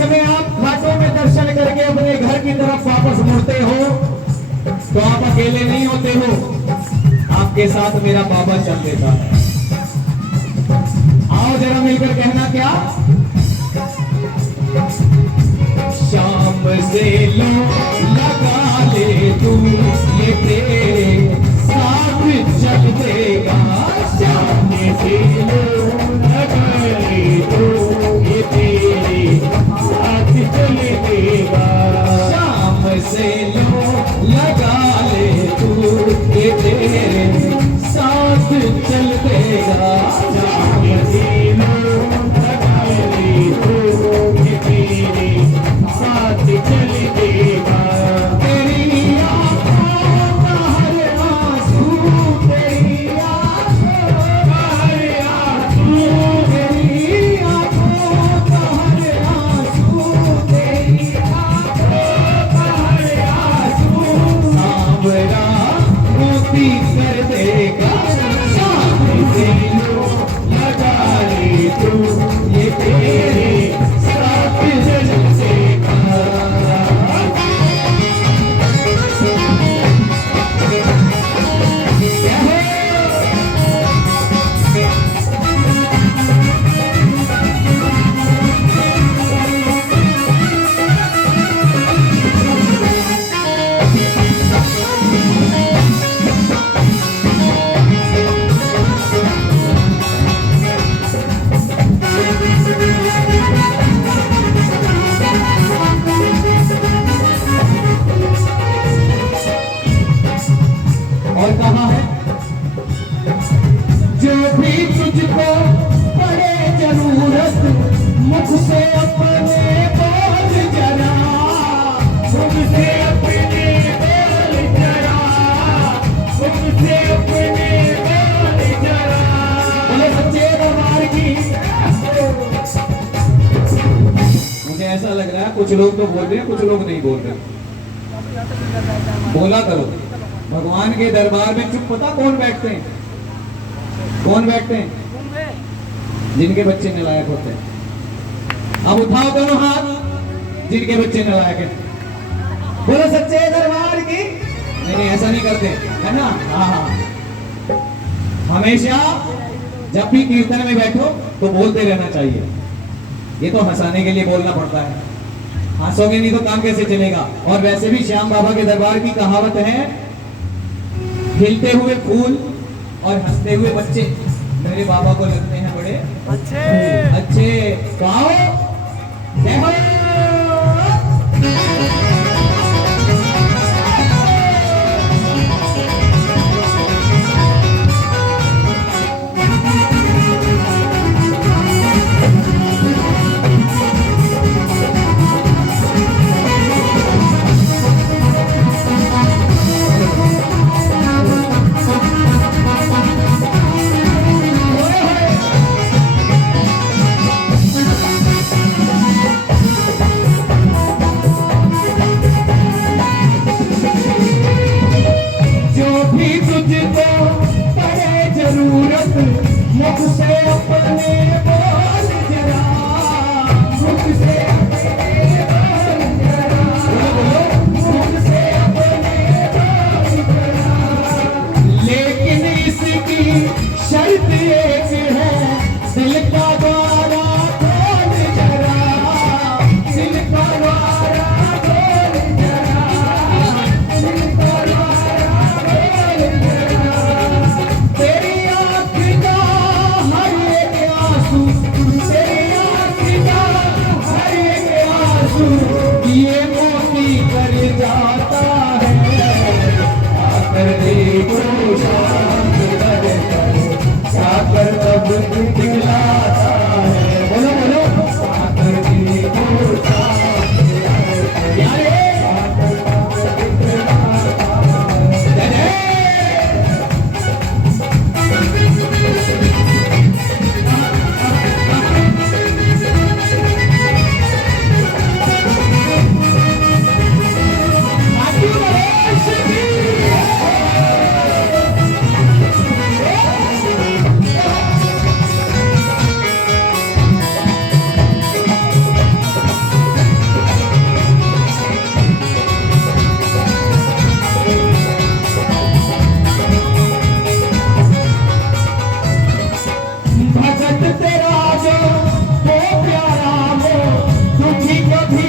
समय आप घाटों में दर्शन करके अपने घर की तरफ वापस मुड़ते हो तो आप अकेले नहीं होते हो, आपके साथ मेरा बाबा चल देता है। आओ जरा मिलकर कहना क्या, शाम से लो लगा ले तू ये तेरे साथ चल देगा, शाम से लो लगा ले तू ये तेरे साथ चल देगा, शाम से लो लगा ले तू ये तेरे साथ चल देगा, शाम से लो लगा ले तू ये तेरे साथ चल देगा। तेरी आँखों का हर आंसू, तेरी आँखों का हर आंसू, तेरी आँखों का हर आंसू, तेरी आँखों का हर आंसू सांवरा मोती कर देगा, शाम से लो लगा ले तू ये तेरे साथ चल देगा। और कहा है, जो भी तुझको पड़े जरूरत मुख से अपने बोल जरा, मुख से अपने बोल जरा, मुख से अपने बोल जरा, बोले सच्चे दरबार की। मुझे ऐसा लग रहा है कुछ लोग तो बोल रहे हैं, कुछ लोग नहीं बोल रहे, बोला करो। भगवान के दरबार में चुप पता कौन बैठते हैं, कौन बैठते हैं, जिनके बच्चे नालायक होते हैं। अब उठाओ दोनों हाथ जिनके बच्चे नालायक हैं, बोलो सच्चे दरबार की। नहीं ऐसा नहीं करते है ना। हाँ हमेशा जब भी कीर्तन में बैठो तो बोलते रहना चाहिए, ये तो हंसाने के लिए बोलना पड़ता है, हंसोगे नहीं तो काम कैसे चलेगा। और वैसे भी श्याम बाबा के दरबार की कहावत है, खिलते हुए फूल और हंसते हुए बच्चे मेरे बाबा को लगते हैं बड़े अच्छे। तो आओ जय हो।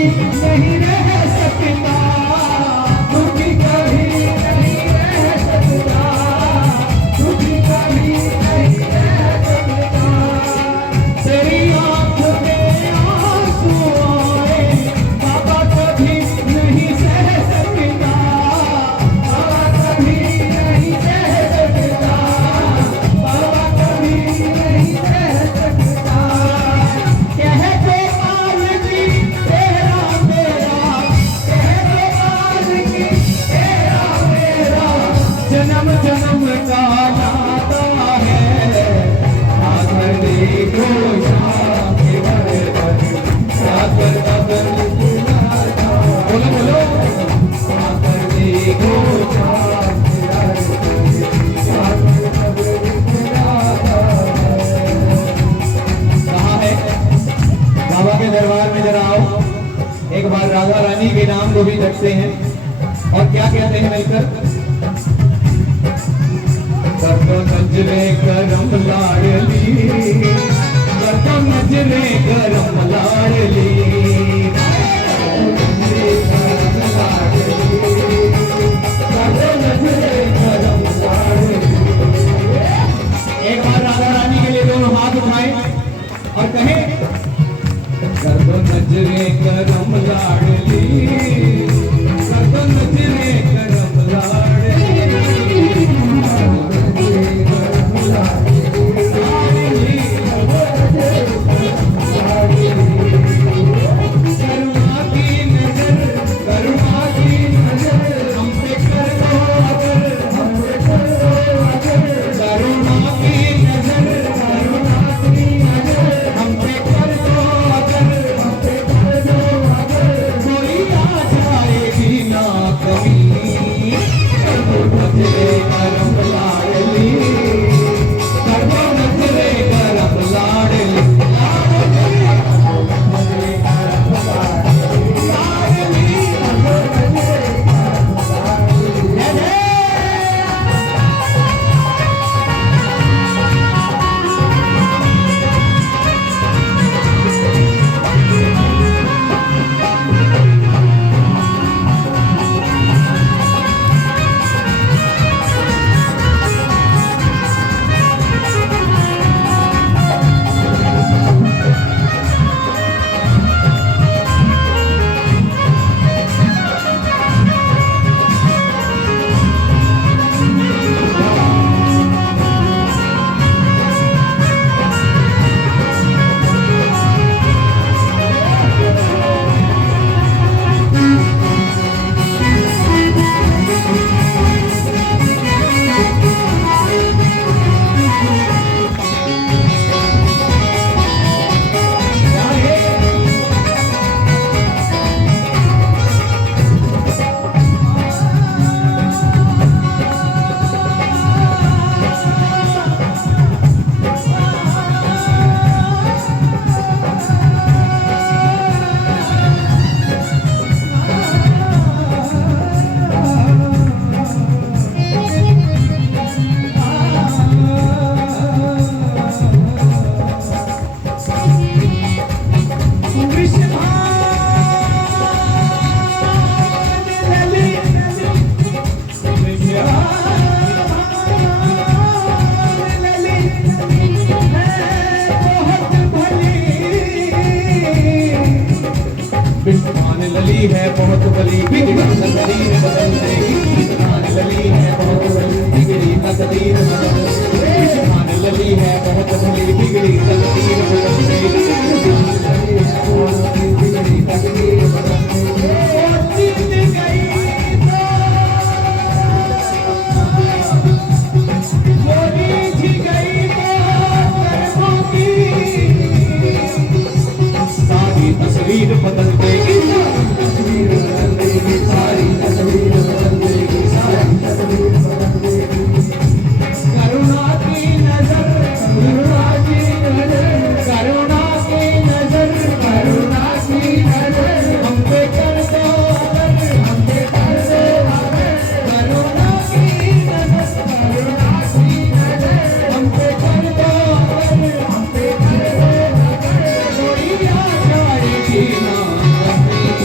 नहीं रह सकता, दुखी कभी नहीं रह सकता, दुखी कभी नहीं रह सकता। तेरी आँख में आंसू आए बाबा कभी नहीं सह सकता, बाबा कभी नहीं सह सकता, बाबा कभी नहीं सह सकता। कह दो मालिकी तेरा मेरा, कह दो मालिकी तेरा मेरा, जन्म जन्म का नाता है। आकर देखो शाम के बड़े बड़े, आकर कबर बुलाता, बोलो बोलो, आकर देखो शाम के बड़े बड़े, आकर कबर बुलाता है। कहाँ है बाबा के दरबार में? जरा आओ, एक बार राधा रानी के नाम को भी रखते हैं और क्या कहते हैं मिलकर? करतो नजरे करम लाडली, करतो नजरे करम लाडली, करतो नजरे करम लाडली। एक बार राधा रानी के लिए दोनों हाथ उठाएं और कहें, करतो नजरे करम लाडली, करतो नजरे करम लाडली, करुणा की नजर, करुणा की नजर हम पे कर दो अगर, हम पे कर दो अगर, करुणा की नजर, करुणा की नजर हम पे कर दो अगर, हम पे कर दो अगर, कोई आ जाएगी ना कभी। करतो नजरे करम लाडली, करतो नजरे करम लाडली, विष्णुमान लली है बहुत बली, बिगड़ी तकदीर बदल देगी। विष्णुमान लली है बहुत बली, बिगड़ी तकदीर बदल देगी। विष्णुमान लली है बहुत बली, बिगड़ी तकदीर बदल देगी। बिगड़ी तकदीर बदल तस्वीर बदल देगी, तस्वीर बदल देगी, सारी तस्वीर बदल देगी, सारी तस्वीर बदल देगी। करुणा की नजर, करुणा की नजर, करुणा की नजर, करुणा की नजर हम पे कर दो अगर, हम पे कर दो अगर, करुणा की नजर, करुणा की नजर हम पे कर दो अगर, हम पे कर दो अगर, कोई आ जाएगी ना कभी।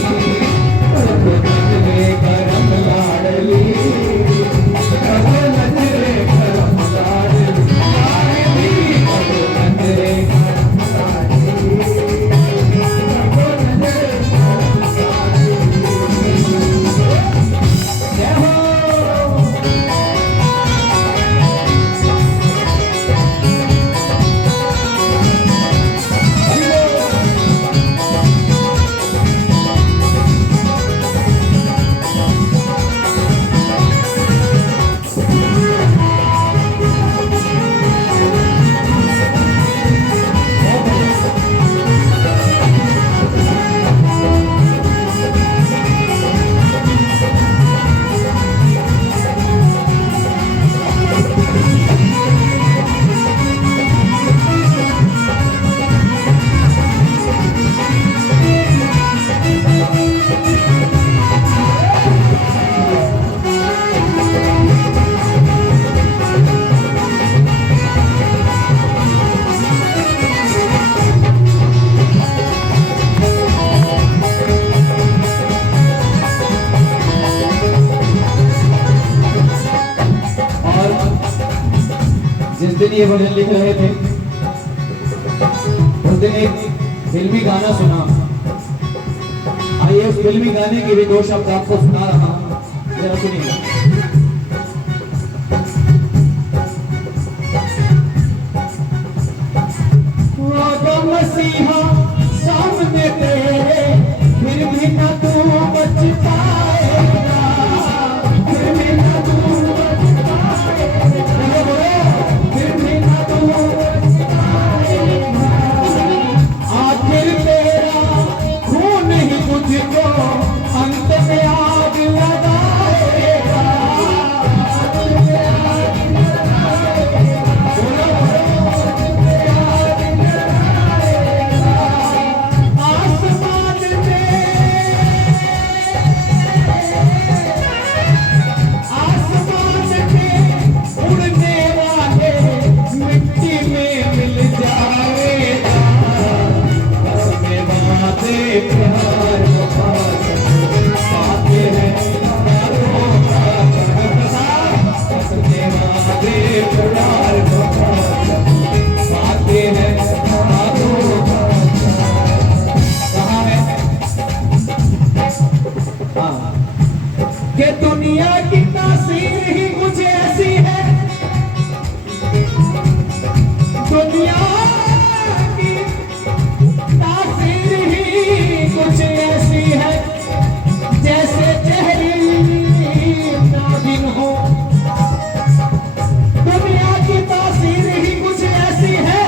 दिन ये भजन लिख रहे थे, उस दिन एक फिल्मी गाना सुना। आइए उस फिल्मी गाने के भी दो शब्द आपको सुना रहा हूं, जरा सुनिए। मसीहा सामने तेरे फिर भी न तू बच पाएगा, फिर भी न तू बच पाएगा, फिर भी न तू बच पाएगा। आखिर तेरा खून ही मुझको अंत में आग लगाएगा, कि दुनिया की तासीर ही कुछ ऐसी है, दुनिया की तासीर ही कुछ ऐसी है, जैसे जहरीली नागिन हो। दुनिया की तासीर ही कुछ ऐसी है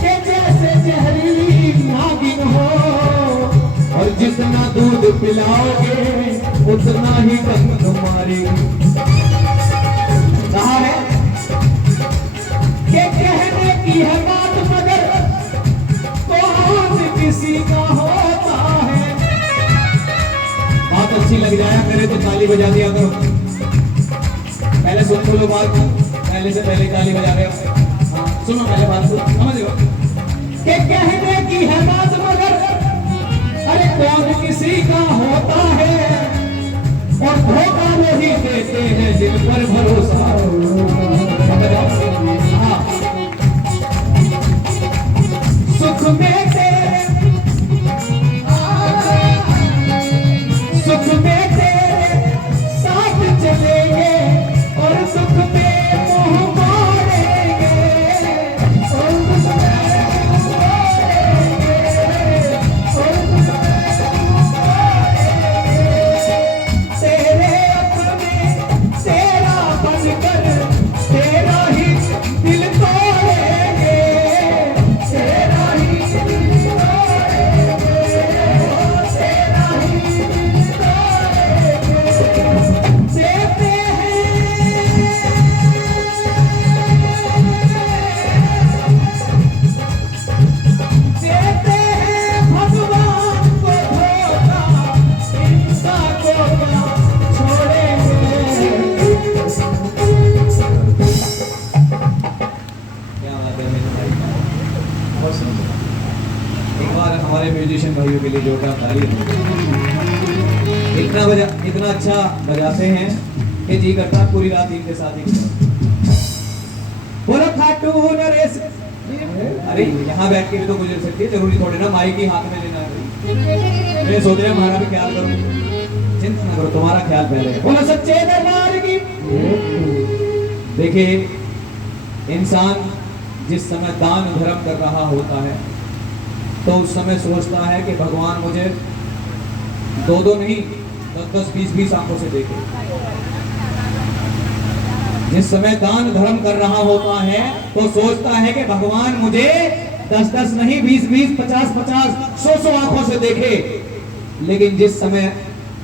कि जैसे जहरीली नागिन हो, और जितना दूध पिलाओगे उतना ही गंध मारेगी। कहा है कि कहने की है बात मगर कौन किसी का होता है। बात अच्छी लग जाया करे तो ताली बजा दिया करो। पहले सुन लो बात, पहले से पहले ताली बजा रहे हो। हाँ सुनो पहले बात सुनो, समझ लो कि कहने की है बात मगर अरे कौन किसी का होता है, और धोखा वही देते हैं जिन पर भरोसा। हाँ सुख में तेरे, सुख में तेरे साथ चलेंगे और सुख में मुंह मोड़ेंगे, और सुख में मुंह मोड़ेंगे, और सुख में मुंह मोड़ेंगे। तेरे अपने तेरा बनकर तेरा ही दिल तोड़ेंगे, तेरा ही दिल तोड़ेंगे, तेरा ही दिल तोड़ेंगे। देते हैं भगवान को धोखा, इंसान को क्या छोड़ेंगे। क्या बात है मेरे भाई, बहुत सुंदर। एक बार हमारे म्यूजिशियन भाइयों के लिए जोरदार ताली। इतना अच्छा बजाते हैं कि जी करता पूरी रात इनके साथ ही बोलो खाटू नरेश। अरे यहाँ बैठ के भी तो गुजर सकती है, जरूरी थोड़ी ना माइक ही हाथ में लेना है। मैं सोच रहा हमारा भी ख्याल करो, चिंता ना करो, तुम्हारा ख्याल पहले। बोलो सच्चे दरबार की। देखिए इंसान जिस समय दान धर्म कर रहा होता है तो उस समय सोचता है कि भगवान मुझे दो नहीं 10-10 20-20 आंखों से देखे। जिस समय दान धर्म कर रहा होता है तो सोचता है कि भगवान मुझे 10-10 नहीं 20-20 50-50 100-100 आंखों से देखे। लेकिन जिस समय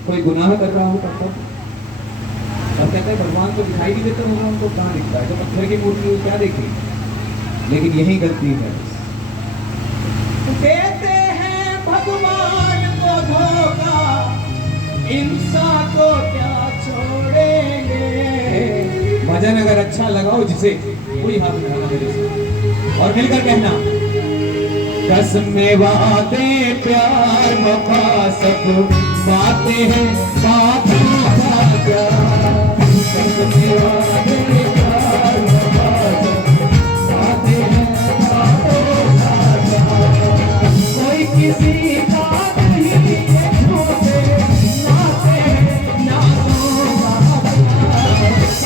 कोई गुनाह कर रहा होता तब कहता है भगवान को दिखाई नहीं देता, भगवान को कहाँ दिखता है, तो पत्थर की मूर्ति को क्या देखी। लेकिन यही गलती है, देते हैं भगवान को धोखा, इंसान को क्या छोड़ेंगे। भजन अगर अच्छा लगाओ जिसे कोई हाथ उठाना मेरे से और मिलकर कहना कसमें वादे प्यार वफा सब बातें हैं बातों का क्या। कसमें वादे प्यार वफा सब किसी का नहीं ये झूठे नाते नातों का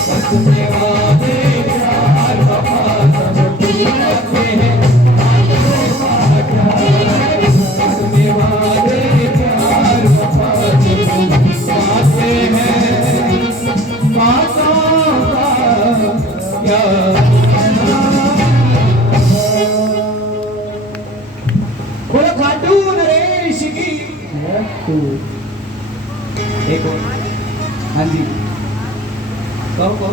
बस में वादे प्यार वफा सब करते हैं नातों का प्यार बस में वादे प्यार वफा सब करते हैं नातों का प्यार। बोलो खाटू नरेश की एक और हाँ जी कहो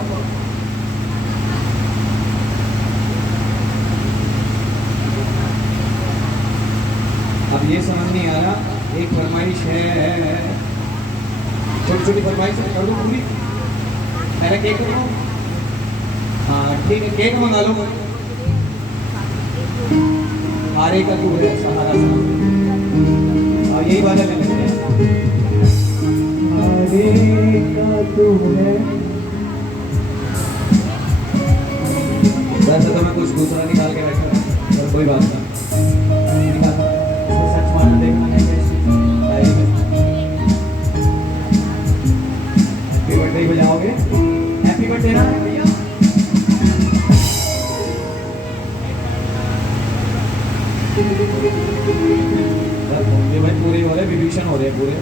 अब ये समझ नहीं आ रहा एक फरमाइश है छोटी छोटी फरमाइश कर दो पूरी मेरा केक बनाओ हाँ ठीक है केक मंगा लो हारे का तू है सहारा सा यही बात है हारे का तू है वैसे तो मैं कुछ दूसरा निकाल के रखा पर कोई बात नहीं सच माना देखना है हैप्पी बर्थडे बजाओगे हैप्पी बर्थडे ना भैया ये भाई पूरे हो रहे विभीषण हो रहे पूरे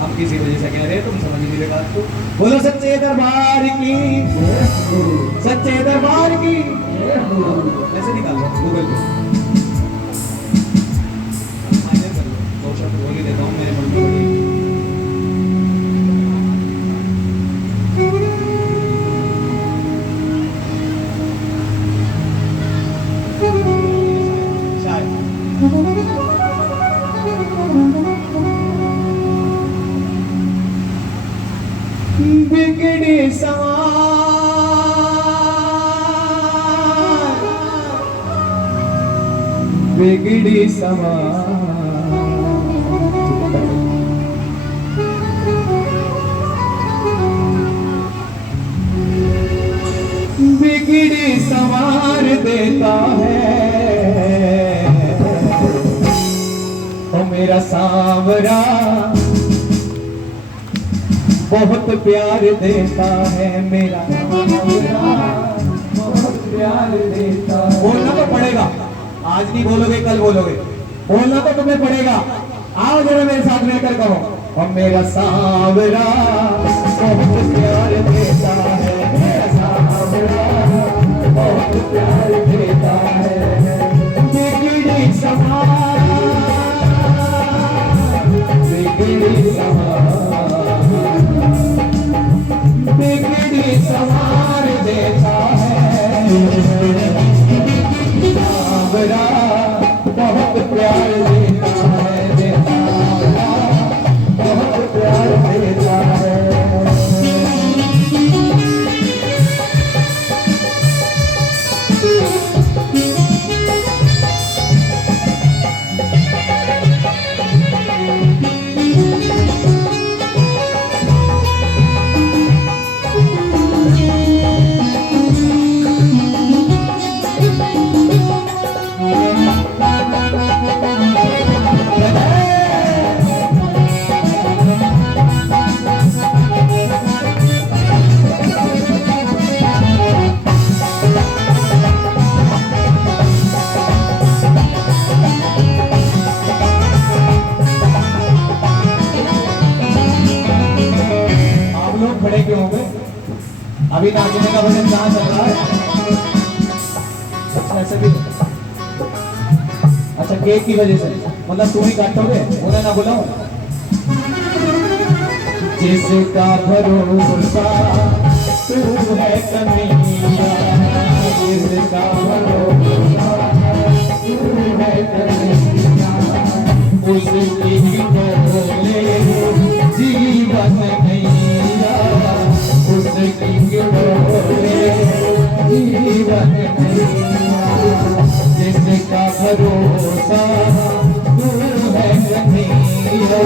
हम किसी वजह से कह रहे हैं तुम समझ नहीं रहे बात को बोलो सच्चे दरबार की सच्चे दरबार की कैसे निकालो गूगल पे दो शब्द बोल ही देता हूँ मेरे मन में बिगड़े सवार बिगड़ी सवार बिगड़ी सवार देता है ओ मेरा सांवरा बहुत प्यार देता है मेरा बहुत प्यार देता है। बोलना तो पड़ेगा आज नहीं बोलोगे कल बोलोगे बोलना तो तुम्हें पड़ेगा आओ जरा मेरे साथ मिलकर कहो और मेरा सांवरा बहुत प्यार देता है मेरा सांवरा बहुत प्यार देता है बिगड़ी सवार बिगड़ी सवार देता है सांवरा बहुत प्यार देता है बहुत प्यार देता है। खड़े क्यों हो गए अभी नाचने का वजन कहाँ चल रहा है अच्छा ऐसे भी अच्छा केक की वजह से मतलब तुम ही काटोगे उन्हें ना बुलाओ जिसका भरोसा तू है कमीना जिसका भरोसा तू है कमीना उसकी बोले जीवन नैया उसकी बोले जीवन नैया जिसका भरोसा तू है कन्हैया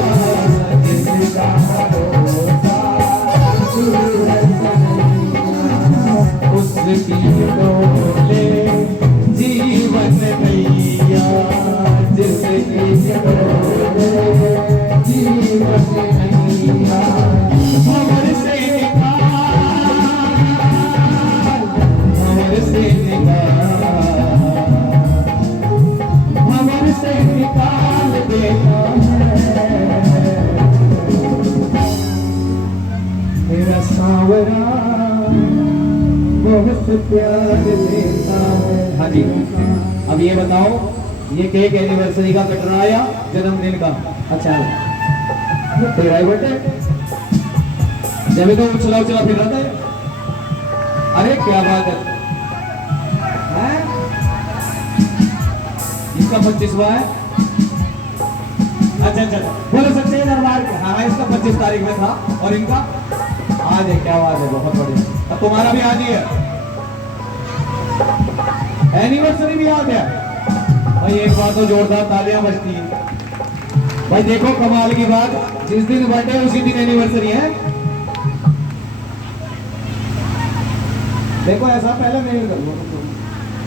जिसका भरोसा तू है कन्हैया उसकी बोले जीवन नैया जिसकी मेरा सांवरा बहुत प्यार देता है। हाँ जी, अब ये बताओ, ये केक एनिवर्सरी का कट रहा या जन्मदिन का? अच्छा तेरा ही बर्थडे, जब तो उछला उछला फिर रहा है। अरे क्या बात है, इसका 25वां है। अच्छा अच्छा, बोलो सच्चे दरबार। हाँ, इसका 25 तारीख में था और इनका आज है। क्या बात है, बहुत बढ़िया। अब तुम्हारा भी आज ही है, एनिवर्सरी भी आज है भाई। एक बात तो जोरदार तालियां बजती हैं भाई। देखो कमाल की बात, जिस दिन बर्थडे उसी दिन एनिवर्सरी है। देखो ऐसा पहले नहीं कर लो,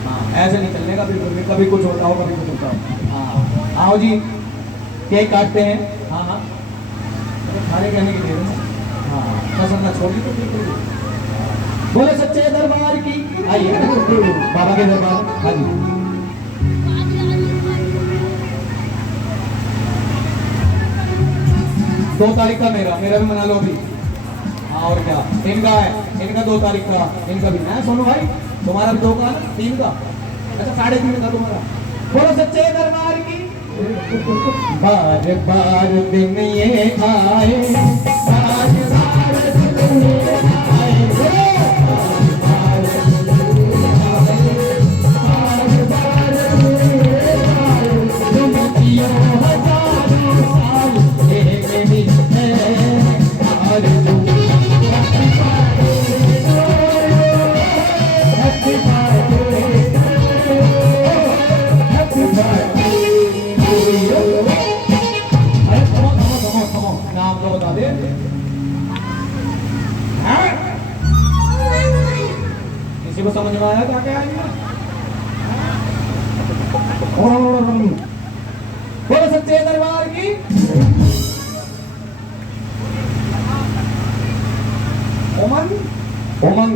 हाँ ऐसे नहीं चलने का। बिल्कुल, कभी कुछ होता हो कभी कुछ होता हो। हाँ आओ जी, केक काटते हैं। हाँ हाँ, खाने कहने के लिए हाँ, पसंद ना छोड़ी तो बिल्कुल। बोले सच्चे दरबार की। आइए बाबा के दरबार। हाँ जी, 2 तारीख का मेरा भी मना लो अभी। हाँ और क्या, इनका है, इनका 2 तारीख का, इनका भी है। सोनू भाई तुम्हारा भी 2 का ना, 3 का। अच्छा 3.5 का तुम्हारा। बोलो सच्चे दरबार की। बार बार दिन ये आए, बार बार दिन ये आए, बार बार दिन ये आए, तुम जियो हजारों साल, ये मेरी है आरज़ू। किसी को समझ में आया क्या क्या है? बोलो सच्चे दरबार की। उमंग उमंग,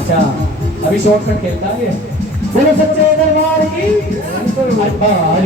अच्छा अभी शॉर्टकट खेलता है ये। बोलो सच्चे दरबार की। बार बार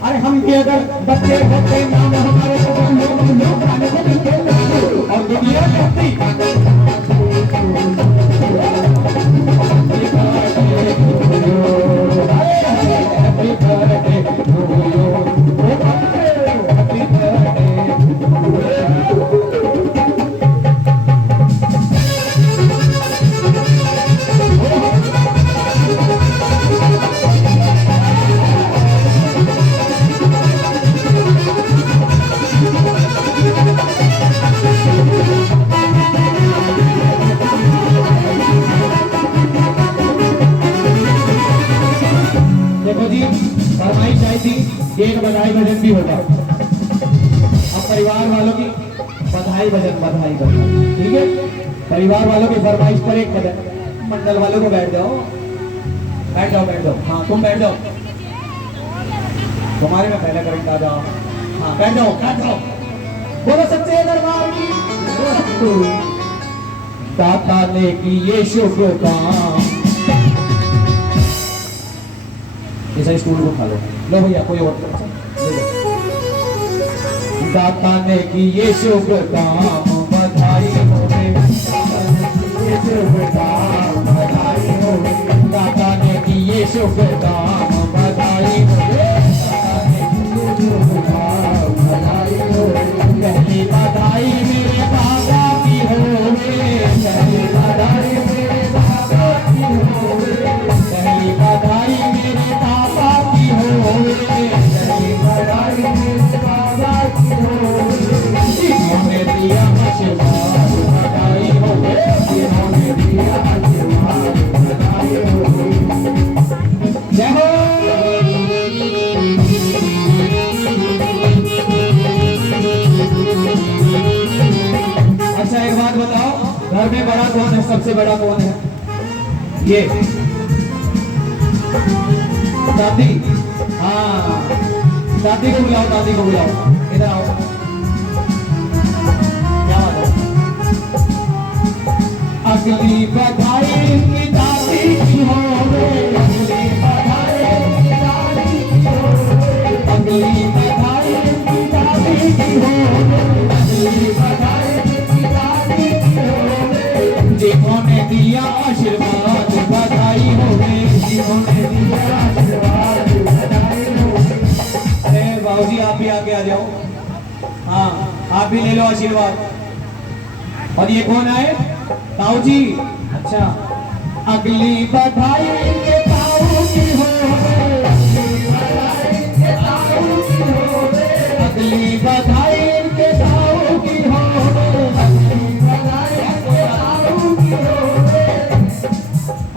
अरे हम के अगर बच्चे होते नाम हमारे और दुनिया कहती देखो जी, फरमाइश आई थी एक बधाई भजन भी होगा। अब परिवार वालों की बधाई भजन, ठीक है। परिवार वालों की फरमाइश पर एक भजन। मंडल वालों को बैठ जाओ, बैठ जाओ, बैठ जाओ। हाँ तुम बैठ जाओ, तुम्हारे में पहले करंट आ जाओ। हाँ बैठ जाओ, बैठ जाओ। बोलो सच्चे दरबार की। दाता ने की ये शुभ काम। इस स्टूल को खा लो भैया, कोई और दाता ने की ये शुभ काम, बधाई हो ये शुभ काम, बधाई हो। दाता ने की ये शुभ काम, बधाई हो। पहली बधाई मेरे बाबा की हो, पहली बधाई मेरे बाबा की हो, पहली बधाई मेरे बाबा की हो, पहली बधाई मेरे बाबा की हो। इन्होंने दिया आशीर्वाद, बधाई हो। इन्होंने दिया आशीर्वाद, बधाई हो। जय हो। अच्छा एक बात बताओ, घर में बड़ा कौन है? सबसे बड़ा कौन है? ये दादी। हाँ दादी को बुलाओ, दादी को बुलाओ, इधर आओ। क्या बात है? अगली बधाई की दादी की हो, अगली बधाई की दादी की हो, अगली बधाई की दादी की हो, अगली बधाई की दादी की हो। जिन्होंने दिया आशीर्वाद, बधाई हो। जिन्होंने दिया आशीर्वाद, बधाई हो। अरे बाबूजी आप भी आगे आ जाओ। हाँ आप भी ले लो आशीर्वाद। और ये कौन आए? ताऊ जी। अच्छा अगली बधाई के ताऊ की हो, अगली बधाई के ताऊ की हो, अगली बधाई के ताऊ की हो, अगली बधाई के ताऊ की हो।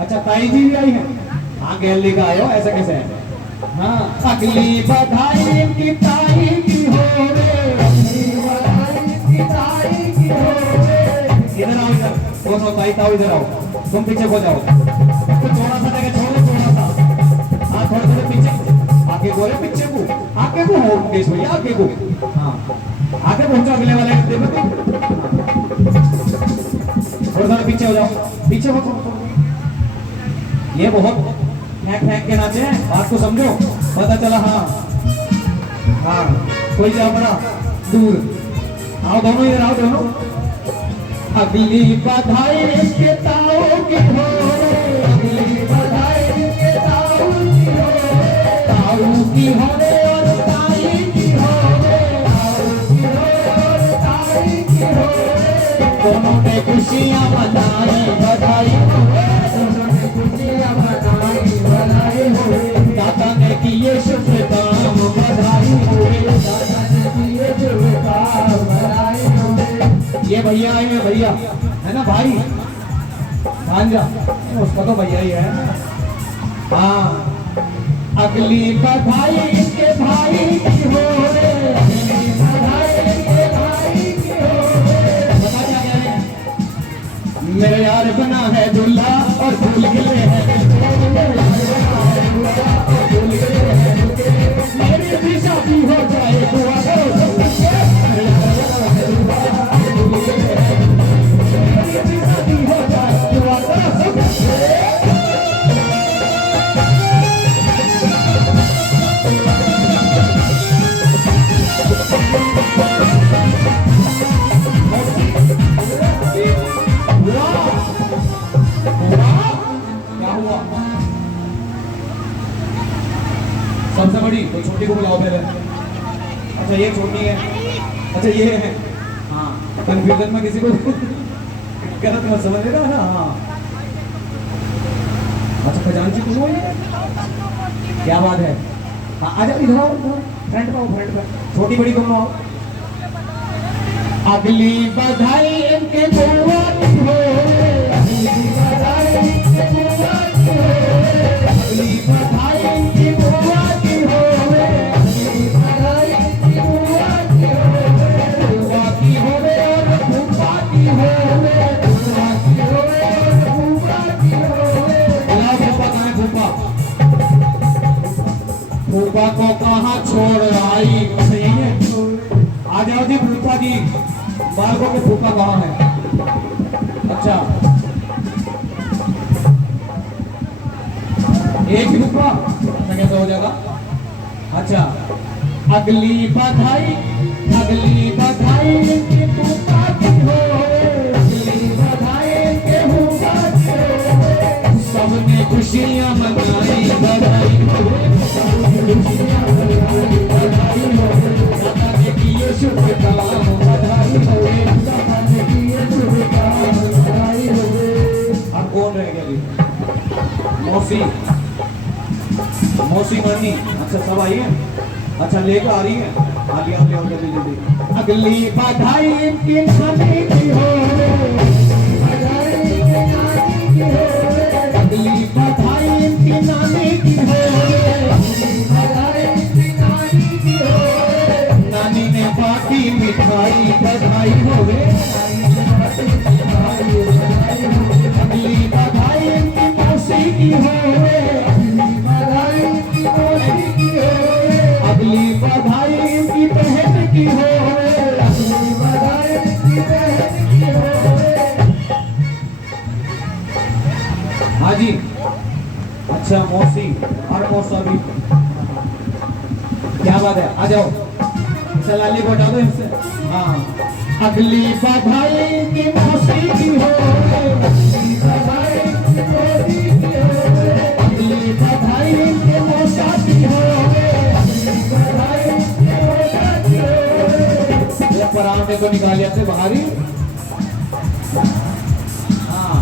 अच्छा ताई जी भी आई है? हाँ गैलरी का आयो, ऐसा कैसे है? हाँ अगली बधाई की ताई की हो, अगली बधाई की ताई की हो। इधर आओ, इधर दोनों ताई ताऊ इधर आओ। तुम पीछे हो जाओ, थोड़ा सा जगह छोड़ो, थोड़ा सा। हाँ थोड़ा थोड़ा पीछे, आगे को है, पीछे को, आगे को हो मुकेश भैया, आगे को। हाँ आगे पहुंचो, अगले वाले देखो तुम। थोड़ा थोड़ा पीछे हो जाओ, पीछे हो। ये बहुत फेंक फेंक के नाचे हैं, बात को समझो, पता चला। हाँ हाँ कोई जा पड़ा दूर। आओ दोनों इधर आओ, दोनों। अगली बधाई के ताऊ की हो, अगली बधाई के ताऊ की हो, ताऊ की हो और ताई की हो, ताऊ की हो और ताई की हो। दोनों ने खुशियाँ मनाई, बधाई हो। दोनों ने खुशियाँ मनाई, बधाई हो। दाता ने किए शुभ काम, बधाई हो। दाता ने किए शुभ काम, बधाई हो। ये भैया आए हैं, भैया है ना भाई भांजा, उसका तो भैया ही है। हाँ अगली बधाई इनके भाई की हो, अगली बधाई इनके भाई की हो। बता क्या कह रहे हैं? मेरे यार बना है दूल्हा और भूल गए हैं, मेरी भी शादी हो जाए दुआ करो। सबसे बड़ी तो छोटी को बुलाओ पहले। अच्छा ये छोटी है, अच्छा ये है। हाँ कंफ्यूजन में किसी को गलत मत समझ लेना ना। हाँ अच्छा खजांची तुम हो, क्या बात है? हाँ आ जाओ इधर आओ, फ्रंट आओ, फ्रंट पर। छोटी बड़ी दोनों आओ। अगली बधाई इनके बुआ की हो, अगली बधाई इनके बुआ की हो, अगली बधाई इनके फूफा को कहाँ छोड़ आई। सही है, आ जाओ जी फूफा जी। बालकों के फूफा कहाँ है? अच्छा, एक फूफा, ऐसा कैसे हो जाएगा? अच्छा, अगली बधाई कि फूफा की हो, अगली बधाई के फूफा की हो। सबने खुशियां मनाई, बधाई हो, सबने खुशियां मनाई, बधाई हो। दादा ने किए शुभ काम, बधाई हो, दादा ने किए शुभ काम, बधाई हो। अब कौन रह गया अभी? मौसी मानी। अच्छा, सब आई है? अच्छा, लेकर आ रही है। हाँ, लिया जल्दी जल्दी। अगली बधाई इनकी नानी की हो, बधाई इनकी नानी की हो, अगली बधाई इनकी नानी की हो, बधाई इनकी नानी की हो। नानी ने बाटी मिठाई, बधाई हो रे, अगली बधाई इनकी मौसी की हो, अगली बधाई इनकी बहन की हो, अगली बधाई इनकी बहन की हो। हाँ जी, अच्छा मौसी और मौसा भी, क्या बात है, आ जाओ। सलाली को हटा दो इनसे। हाँ, अगली बधाई इनकी मौसी की हो, अगली बधाई इनकी मौसी की हो, अगली बधाई इनके मौसा की हो, पराम ने तो निकाल लिया थे बाहरी। हाँ,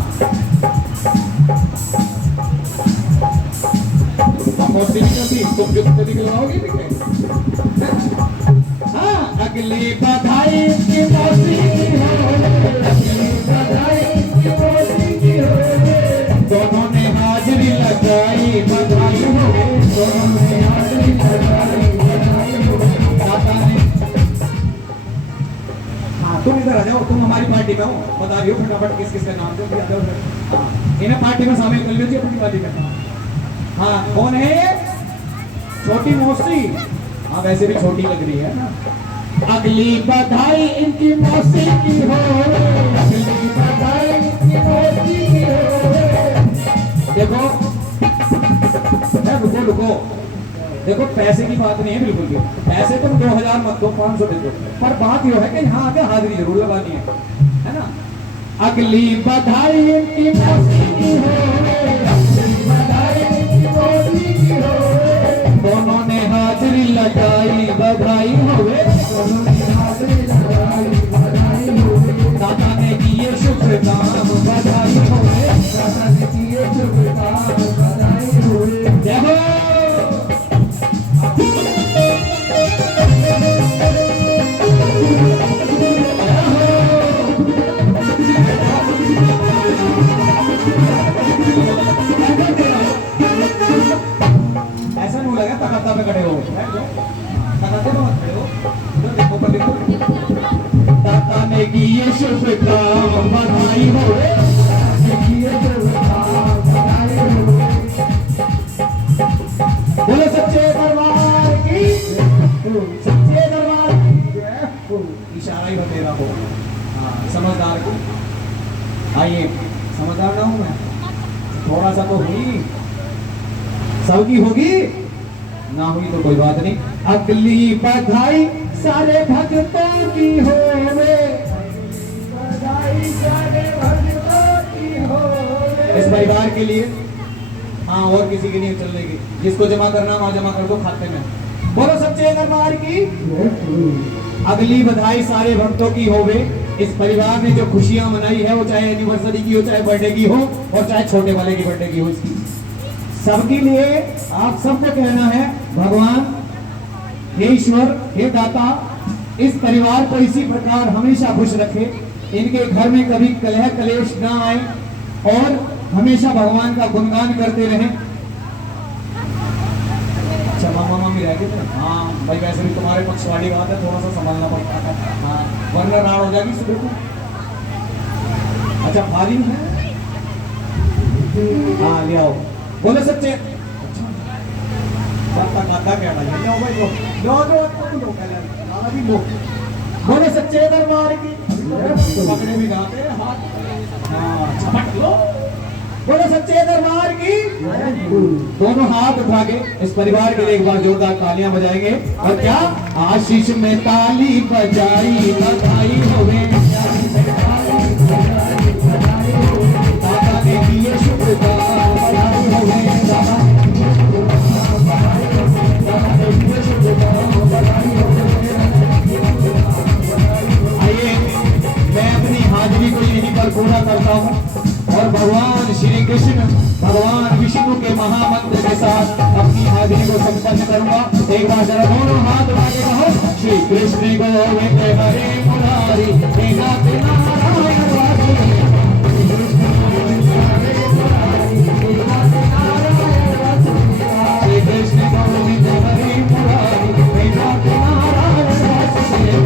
मौसी नहीं करती, तुम जो लगाओगी हाँ, अगली बधाई की मौसी की हो, अगली बधाई की मौसी की हो। दोनों ने हाजिरी लगाई, बधाई हो, दोनों ने हाजिरी लगाई, बधाई हो। दादा ने, तुम इधर आ जाओ, तुम हमारी पार्टी में हो, बता रही हो फटाफट किस किस का नाम दो, इन्हें पार्टी में शामिल कर लीजिए अपनी पार्टी में। हाँ, कौन है ये? छोटी मौसी। हाँ, वैसे भी छोटी लग रही है ना। अगली बधाई इनकी मौसी की हो, अगली बधाई इनकी मौसी की हो। देखो रुको, देखो पैसे की बात नहीं है बिल्कुल भी। पैसे तुम 2000 मत दो, 500 दे दो, पर बात यह है कि यहाँ आके हाजिरी जरूर लगानी है ना। अगली बधाई इनकी मौसी की हो, अगली बधाई इनकी मौसी की हो। दोनों ने हाजिरी लगाई, बधाई हो, दोनों ने हाजिरी लगाई, बधाई हो। दादा ने किए शुभ काम, बधाई हो, दादा ने किए शुभ काम, बधाई हो। जय हो। ऐसा नहीं लगा तकत्ता पे खड़े हो, तकत्ते पे मत खड़े हो, देखो पर देखो। दादा ने किए शुभ काम, बधाई हो, किए शुभ काम, बधाई हो। बोले सच्चे दरबार की, सच्चे दरबार की। इशारा ही बतेरा हो। हाँ, समझदार को आइए, समझदार ना हूं मैं, थोड़ा सा तो हुई, सबकी होगी ना, हुई तो कोई बात नहीं। अगली बधाई सारे भक्तों की होवे, बधाई सारे भक्तों की होवे। इस परिवार के लिए, हाँ, और किसी की नहीं चलेगी। जिसको जमा करना वहां जमा कर दो खाते में। बोलो सच्चे दरबार की। अगली बधाई सारे भक्तों की होवे। इस परिवार ने जो खुशियां मनाई है, वो चाहे एनिवर्सरी की हो, चाहे बर्थडे की हो, और चाहे छोटे वाले की बर्थडे की हो, इसकी सबके लिए आप सबको कहना है, भगवान हे ईश्वर, हे दाता, इस परिवार को इसी प्रकार हमेशा खुश रखे, इनके घर में कभी कलह कलेश ना आए, और हमेशा भगवान का गुणगान करते रहें। अच्छा, मामा मामी रह गए थे। हाँ भाई, वैसे भी तुम्हारे पक्षवाड़ी बात है, थोड़ा सा संभालना पड़ता है। हाँ, वरना राड़ हो जाएगी सुबह को। अच्छा, भारी है। हाँ, ले आओ। बोले सच्चे। बाता काता कहना है लो भाई लो तुम लो पहले लाला भी लो बोले सच्चे दरबार की पकड़े भी गाते हाथ हाँ झपट लो बोले सच्चे दरबार की दोनों हाथ उठा के इस परिवार के लिए एक बार जोरदार तालियां बजाएंगे और क्या आशीष में ताली बजाई बधाई होवे दादा ने दिए शुभ बधाई होवे आइए मैं अपनी हाजिरी को यहीं पर पूरा करता हूँ और भगवान श्री कृष्ण भगवान विष्णु के महामंत्र के साथ अपनी हाजिरी को संपन्न करूंगा। एक बार जरा दोनों हाथ उठा के कहो श्री कृष्ण गोविंद हरे मुरारी हे नाथ नारायण वासुदेव श्री कृष्ण गोविंद हरे मुरारी हे नाथ नारायण वासुदेव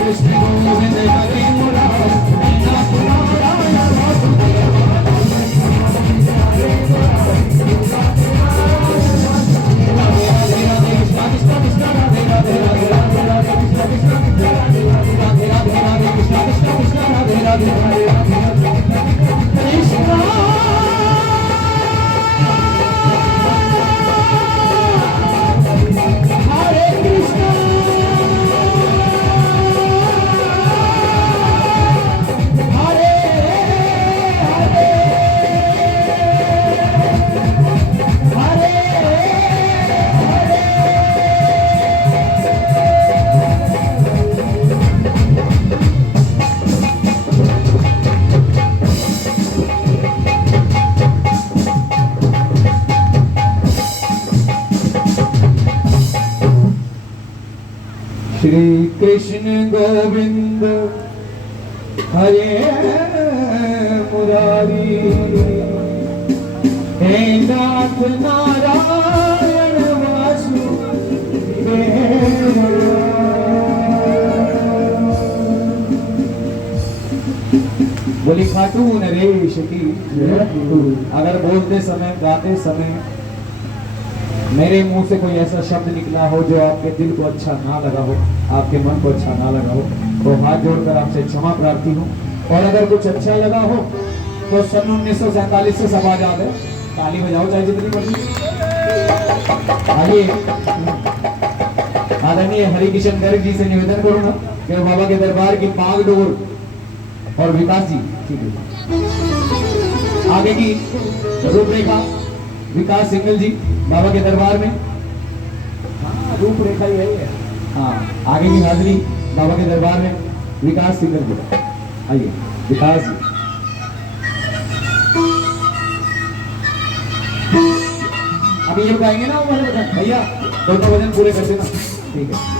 कृष्ण गोविंद हरे मुरारी हे नाथ नारायण वासुदेव राधे राधे कृष्ण कृष्ण राधे राधे राधे राधे कृष्ण कृष्ण राधे राधे राधे कृष्ण कृष्ण राधे राधे कृष्ण हरे कृष्ण श्री कृष्ण गोविंद हरे मुरारी हे नाथ नारायण वासुदेव। बोली खाटू नरेश की। अगर बोलते समय गाते समय मेरे मुंह से कोई ऐसा शब्द निकला हो जो आपके दिल को अच्छा ना लगा हो, आपके मन को अच्छा ना लगा हो, तो हाथ जोड़कर आपसे क्षमा प्रार्थी हूँ। और अगर कुछ अच्छा लगा हो तो सन 1947 से सब आजाद है, ताली बजाओ चाहे जितनी मर्जी। आइए आदरणीय हरिकिशन गर्ग जी से निवेदन करूंगा कि बाबा के दरबार की बागडोर और विकास जी ठीक है आगे की रूपरेखा विकास सिंगल जी बाबा के दरबार में। हाँ रूपरेखा ही है। हाँ आगे की हाजिरी बाबा के दरबार में विकास सिंगल जी। आइए विकास जी। अभी ये गाएंगे ना वो वाले भजन भैया, दोनों भजन पूरे कर देना ठीक है।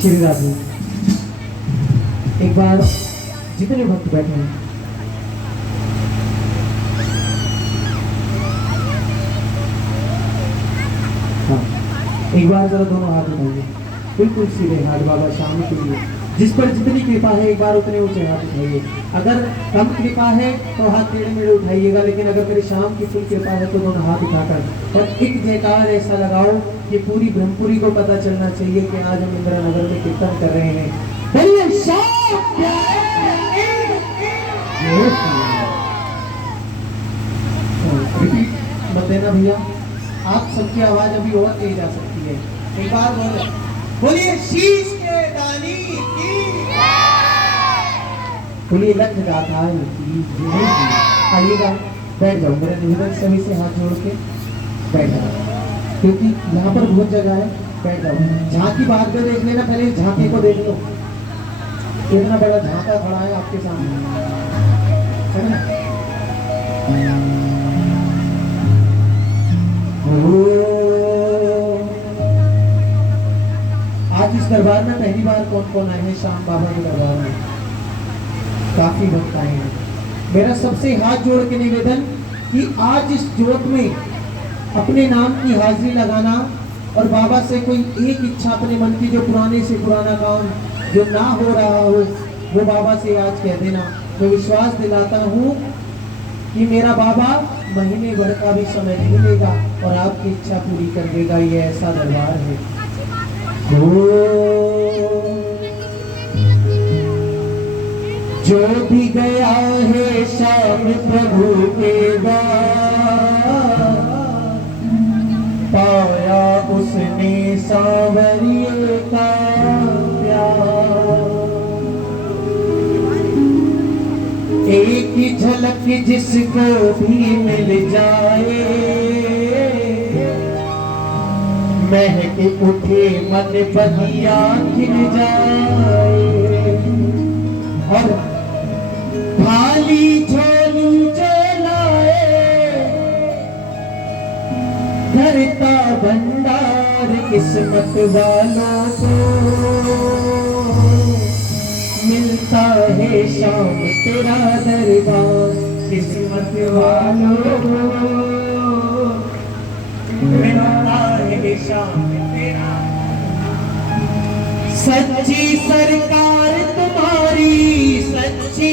श्री राधे। एक बार जितने भक्त बैठे हैं हाँ एक बार जरा दोनों हाथ उठाइए, बिल्कुल सीधे हाथ बाबा सामने के लिए। जिस पर जितनी कृपा है एक बार उतने ऊंचे हाथ उठाइए। अगर कम कृपा है तो हाथ टेढ़े मेढ़े उठाइएगा, लेकिन अगर मेरी शाम की फुल कृपा है तो दोनों हाथ उठाकर और एक जयकार ऐसा लगाओ कि पूरी ब्रह्मपुरी को पता चलना चाहिए कि आज हम इंदिरानगर में कीर्तन कर रहे हैं। बोलिए शाम रिपीट मत देना भैया, आप सबकी आवाज अभी और तेज आ सकती है। एक बार बोलो, बोलिए शीश के दानी की, बोलिए लक्ष्य दाता की। आइएगा, बैठ जाओ, मेरा निवेदन सभी से हाथ जोड़ के बैठ जाओ, क्योंकि यहाँ पर बहुत जगह है। बैठ जाओ, झांकी बाहर को देख लेना, पहले झांकी को देख लो, इतना बड़ा झांका खड़ा है आपके सामने, है ना? आज इस दरबार में पहली बार कौन कौन आए हैं? श्याम बाबा के दरबार में काफी भक्त आए हैं। मेरा सबसे हाथ जोड़ के निवेदन कि आज इस जोत में अपने नाम की हाजिरी लगाना और बाबा से कोई एक इच्छा अपने मन की, जो पुराने से पुराना काम जो ना हो रहा हो, वो बाबा से आज कह देना। मैं विश्वास दिलाता हूँ कि मेरा बाबा महीने भर का भी समय नहीं लेगा और आपकी इच्छा पूरी कर देगा। ये ऐसा दरबार है। जो भी गया है श्याम प्रभु के द्वार, पाया उसने सांवरिये का प्यार। एक ही झलक जिसको भी मिल जाए, महक उठे मन बगिया खिल जाए। और खाली झोली चलाए, धरता भंडार किस्मत वालों को, मिलता है शाम तेरा दरबार किस्मत वालों को, मिलता है शाम तेरा। सच्ची सरकार तुम्हारी, सच्ची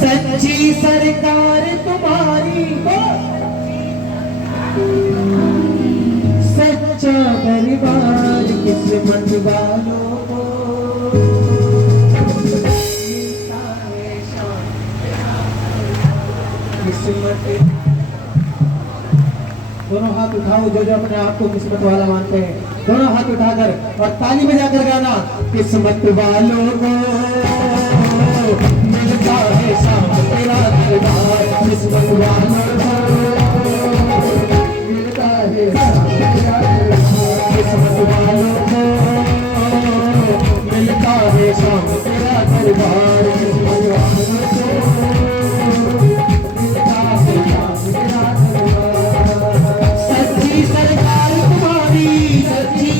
सरकार तुम्हारी, सच्चा दरबार किस्मत वालों को, मिलता है शाम किस्मत। दोनों हाथ उठाओ, जो जो अपने आप को किस्मत वाला मानते हैं, दोनों हाथ उठाकर और ताली बजाकर गाना। किस्मत वालों को मिलता है शाम तेरा दरबार, किस्मत वालों को मिलता है शाम तेरा दरबार, किस्मत वालों को मिलता है शाम तेरा दरबार, किस्मत वालों को मिलता है शाम तेरा दरबार। सच्ची सरकार तुम्हारी, सच्ची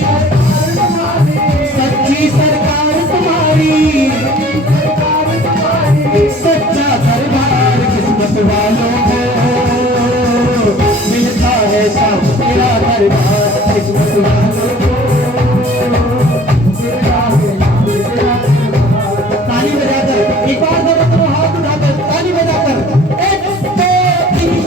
सरकार तुम्हारी, सच्चा दरबार किस्मत वालों को, मिलता है शाम तेरा दरबार, किस्मत वालों को मिलता है शाम तेरा दरबार। ताली बजाकर एक बार दोनों हाथ उठाकर ताली बजाकर 1 2 3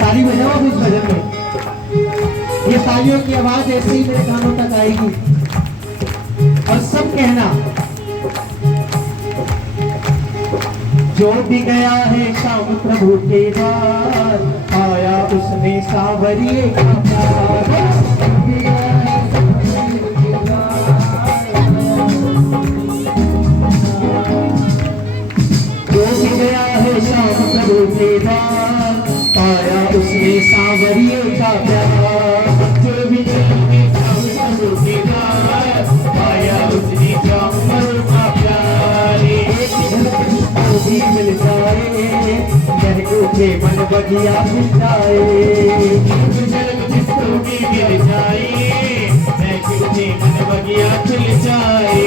ताली बजाओ इस भजन में। ये तालियों की आवाज ऐसे ही मेरे कानों तक आएगी और सब कहना जो भी गया है शाम प्रभु के द्वार, आया उसने सावरिये का प्यार। जो भी गया है शाम प्रभु के द्वार, आया उसने सावरिये का प्यार। जो भी गया है शाम प्रभु के द्वार, आया उसने सावरिये का प्यार। भी मिल जाए महबूब के मन बगिया मिल जाए, जिसको भी मिल जाए महबूब के मन बगिया मिल जाए।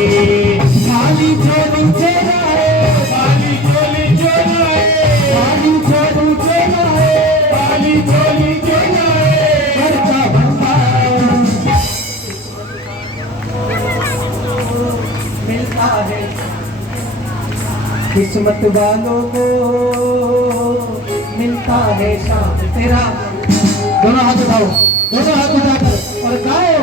खाली झोली चोराए, खाली झोली चोराए, खाली झोली चोराए, खाली झोली चोराए, खर्चा बनता मिलता है किस्मत वालों को, मिलता है शाम तेरा। दोनों हाथ उठाओ, दोनों हाथ उठाकर और गाओ,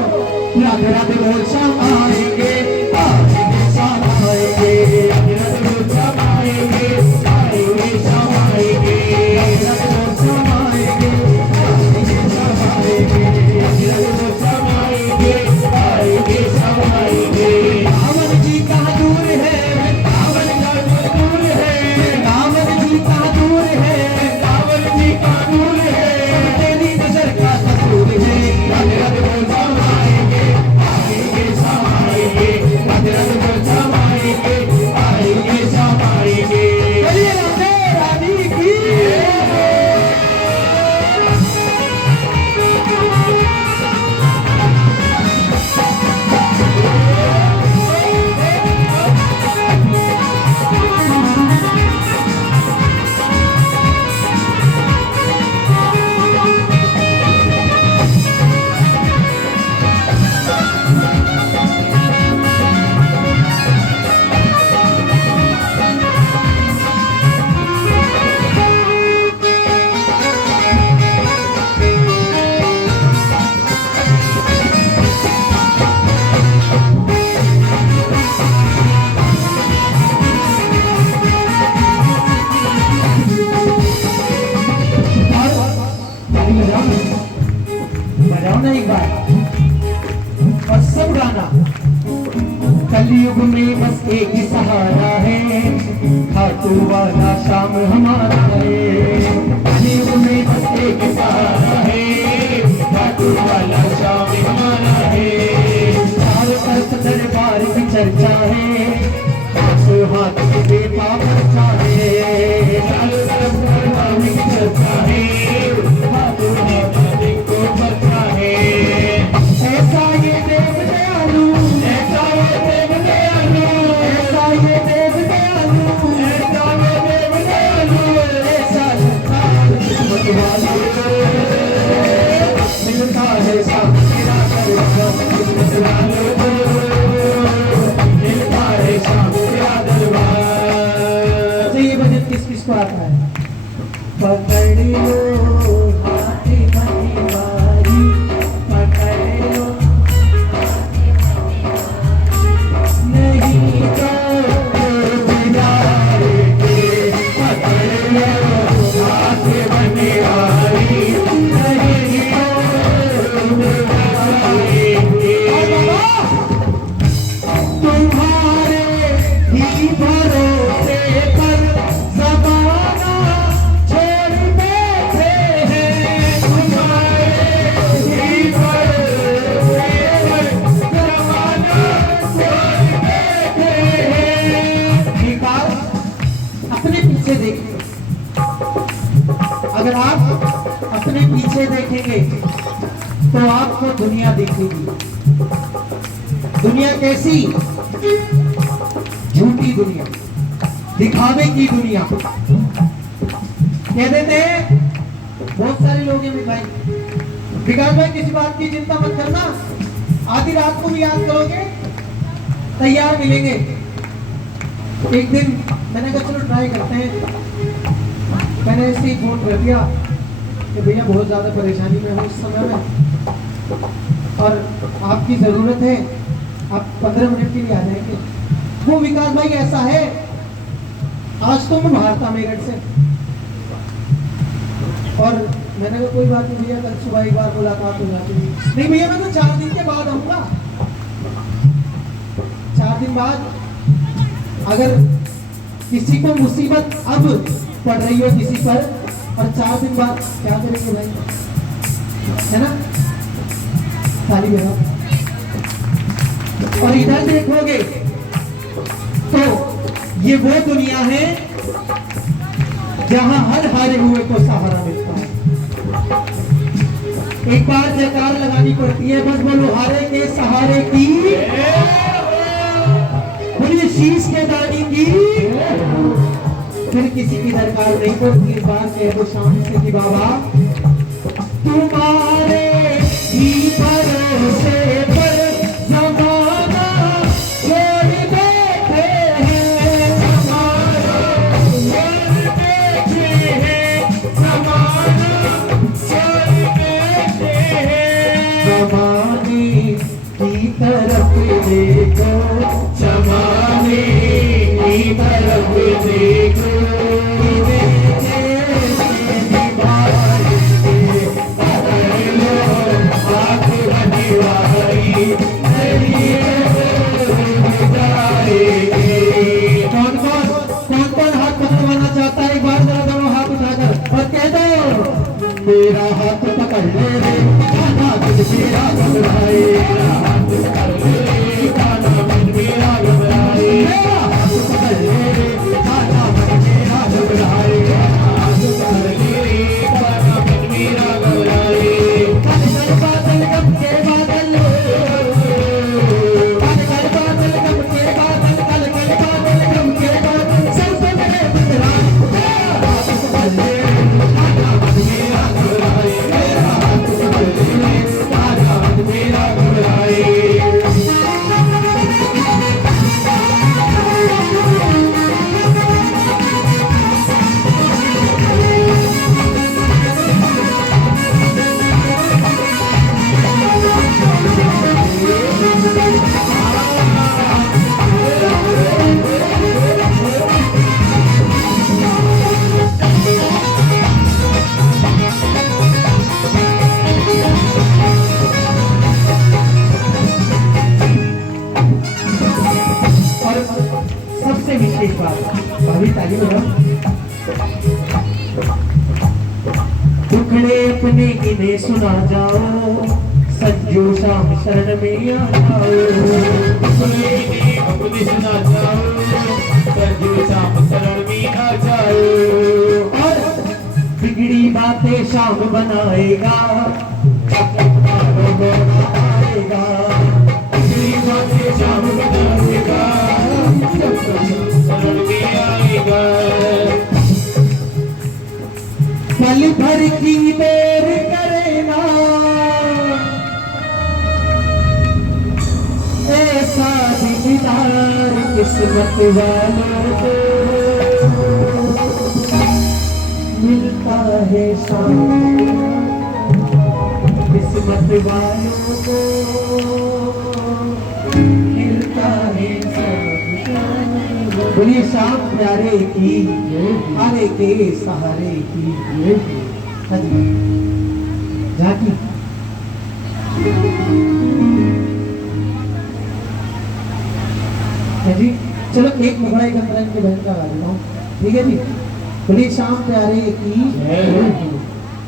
राधे राधे बोल शाम आएंगे, आएंगे शाम आएंगे, राधे राधे बोल शाम आएंगे, आएंगे शाम आएंगे, राधे राधे बोल शाम आएंगे, आएंगे शाम आएंगे, राधे राधे बोल शाम आएंगे, आएंगे शाम आएंगे। रावण जी कहाँ दूर है, कलयुग में बस एक ही सहारा है, खाटू वाला शाम हमारा है। कलयुग में बस एक ही सहारा है, खाटू वाला शाम हमारा है। चारों तरफ दरबार की चर्चा है, हाथों हाथ से पाप रचा है। चारों तरफ दरबार की चर्चा है, हाथों हाथ को बचा है। ऐसा ये देव दयालु, ऐसा ये देव दयालु, ऐसा ये देव दयालु, ऐसा ये देव दयालु, ऐसा किस्मत वालों मिलता है शाम तेरा दरबार, किस्मत वालों मिलता है शाम तेरा दरबार। तो ये भजन किस किस को आता है? पकड़ लो हाथी बनी बारी, पकड़ लो नहीं तो बिगाड़े, पकड़ लो हाथी बनी बारी, नहीं तो बिगाड़े। तुम्हारे ही भरोसे पर ज़माना छोड़ बैठे हैं, तुम्हारे ही भरोसे पर ज़माना छोड़ बैठे हैं। विकास अपने पीछे देखिए, अगर आप अपने पीछे देखेंगे तो आपको दुनिया दिखेगी। दुनिया कैसी? झूठी दुनिया, दिखावे की दुनिया। कह देते हैं बहुत सारे लोग हैं भाई, विकास भाई किसी बात की चिंता मत करना, आधी रात को भी याद करोगे तैयार मिलेंगे। एक दिन मैंने कहा चलो ट्राई करते हैं, मैंने ऐसे ही फोन कर दिया कि भैया बहुत ज़्यादा परेशानी में हूँ इस समय में और आपकी ज़रूरत है, आप 15 मिनट के लिए आ जाएंगे। वो विकास भाई ऐसा है आज तो मैं बाहर था मेरठ से, और मैंने कहा कोई बात नहीं भैया, कल सुबह एक बार मुलाकात हो जाती है। नहीं भैया, मैं तो 4 दिन के बाद आऊंगा। 4 दिन बाद अगर किसी को मुसीबत अब पड़ रही हो किसी पर, और 4 दिन बाद क्या करेंगे भाई, है ना? ताली बजाओ। और इधर देखोगे तो ये वो दुनिया है जहां हर हारे हुए को सहारा मिलता है। एक बार जयकार लगानी पड़ती है, बस बोलो हारे के सहारे की, बोलिए शीश के दानी की। फिर किसी की दरकार नहीं पड़ती। एक बार कह दो शाम से कि बाबा तुम्हारे ही भरोसे पर जमाना छोड़ बैठे हैं, जमाने की तरफ देखो, जमाने की तरफ देखो, कौन हाथ पकड़वाना चाहता है? एक बार जरा दोनों हाथ उठाकर और कह दो मेरा हाथ पकड़ ले रे, खाना तुझ मेरा घबराए, मेरा हाथ पकड़ ले रे, खाना मन मेरा घबराए, मेरा हाथ पकड़ ले रे, खाना मन मेरा घबराए, मेरा हाथ पकड़ ले रे, खाना मन मेरा घबराए। कल कल बादल गम के बादल, कल कल बादल गम के बादल, कल कल बादल गम के बादल, सब पे मेरे गुजरा, मेरा हाथ पकड़ ले रे, खाना मन मेरा घबराए, मेरा हाथ पकड़ ले रे, खाना मन मेरा घबराए। और सबसे विशेष बात, भाभी ताली बजाओ। टुकड़े अपने गिने सुना जाओ, संजू शाम शरण में आ जाओ, टुकड़े गिने अपने सुना जाओ, संजू शाम शरण में आ जाओ। और बिगड़ी बातें शाम बनाएगा, आएगा, बिगड़ी बातें शाम बनाएगा, शरण में आएगा। पल भर की देर करे ना, ऐसा दीदार किस्मत वालों को मिलता है शाम, किस्मत वालों को मिलता है शाम। बोलिए शाम प्यारे की, हारे के सहारे की। हाँ जी, झांकी है जी। चलो एक मुखड़ा एक अंतरा इनके बहन का गा देता हूँ, ठीक है जी। बोलिए शाम प्यारे की,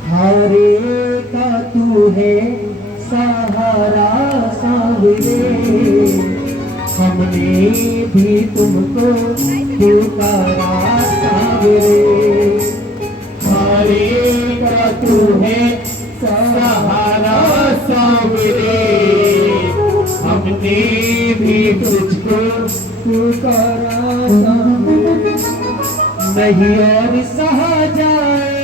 हारे का तू है सहारा सांवरे, हमने भी तुमको पुकारा सांवरे, हारे का तू है सहारा सांवरे, हमने भी तुझको पुकारा सांवरे। नहीं और सहा जाए,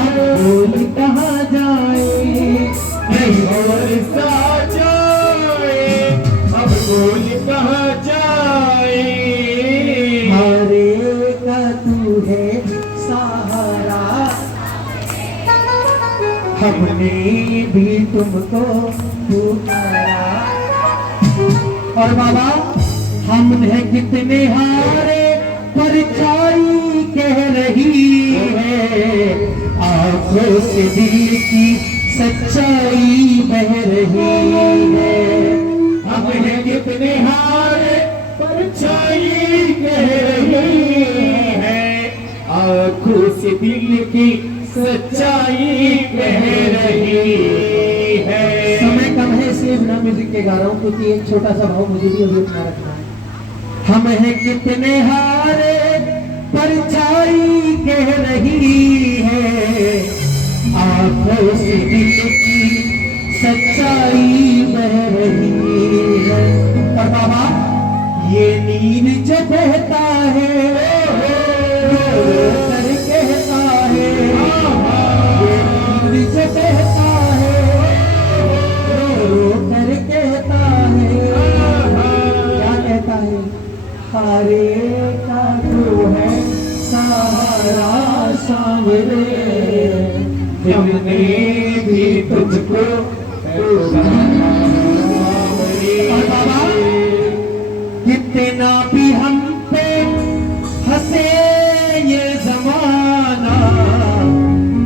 अब बोल कहाँ जाए, नहीं और सहा जाए, अब बोल कहाँ जाए। हारे का तू है सहारा, हमने भी तुमको पुकारा। और बाबा हम हैं कितने हारे, परछाई कह रही है, आंखों से दिल की सच्चाई बह रही है। हम हैं कितने हारे, परछाई कह रही है, आंखों से दिल की सच्चाई कह रही है। समय कम है इसलिए बिना म्यूजिक के गा रहा हूँ, क्योंकि एक छोटा सा भाव मुझे भी अभी अपना रखना है। हम हैं कितने हारे, परछाई कह रही है, आंखों से दिल की सच्चाई बह रही है। और बाबा ये नीर जो बहता है, रो रो कर कहता है, ये नीर जो बहता है, रो रो कर कहता है। क्या कहता है? हारे का तू है सहारा सांवरे, हमने भी तुझको और बाबा कितना भी हम पे हंसे ये जमाना,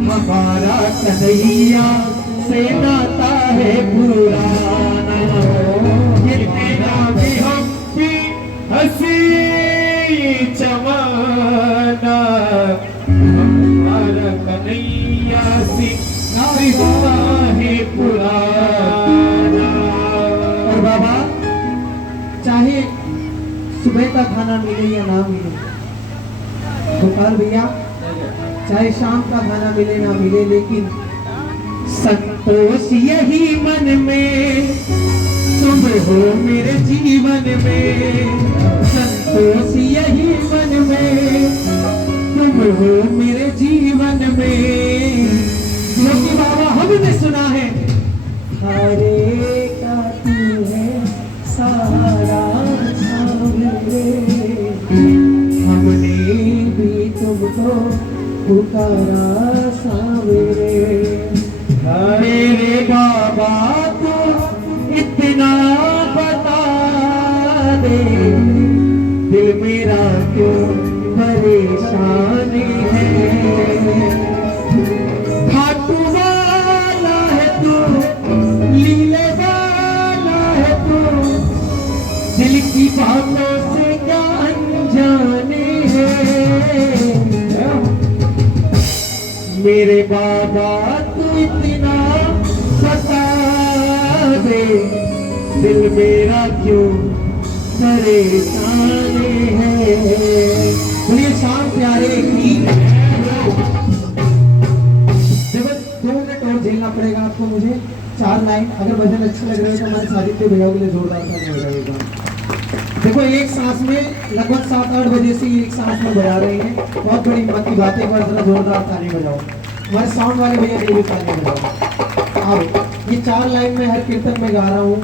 हमारा कन्हैया से नाता है पुराना। कितना भी हम भी हंसी जमाना, हमारा कन्हैया से नाता है पुराना। और बाबा चाहे सुबह का खाना मिले या ना मिले, गोपाल भैया चाहे शाम का खाना मिले ना मिले, लेकिन संतोष यही मन में तुम हो मेरे जीवन में। संतोष यही मन में तुम हो मेरे जीवन में। क्योंकि बाबा हमने सुना है, हरे का तू है सहारा सांवरे, हमने भी तुमको पुकारा सांवरे। मेरे बाबा तू इतना बता दे, दिल मेरा क्यों परेशान है। खाटू वाला है तू, लीले वाला है तू, दिल की बातों से क्या अनजाने हैं। मेरे बाबा तू इतना बता दे, दिल मेरा क्यों परेशान है। बोलिए शाम प्यारे की। देखो 2 मिनट और झेलना पड़ेगा आपको मुझे। 4 लाइन अगर भजन अच्छे लग रहे हैं तो हमारे साहित्य भैया के लिए जोरदार ताली हो जाएगा। देखो एक सांस में लगभग 7-8 बजे से एक सांस में बजा रहे हैं, बहुत बड़ी हिम्मत की बात है। एक बार जरा जोरदार ताली बजाओ, हमारे साउंड वाले भैया ये भी ताली बजाओ। आओ ये 4 लाइन में हर कीर्तन में गा रहा हूँ।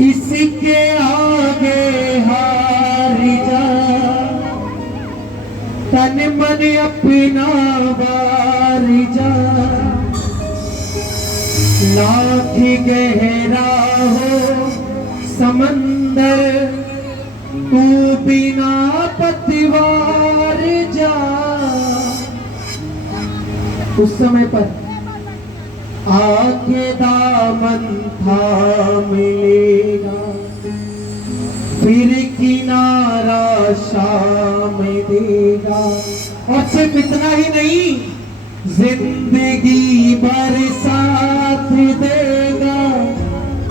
इसके आगे हार जा, तन मन अपना वार जा, लाख गहरा हो समंदर, तू बिना पतवार जा। उस समय पर आके दामन थाम लेगा, फिर किनारा शाम देगा। और सिर्फ इतना ही नहीं, जिंदगी भर साथ देगा।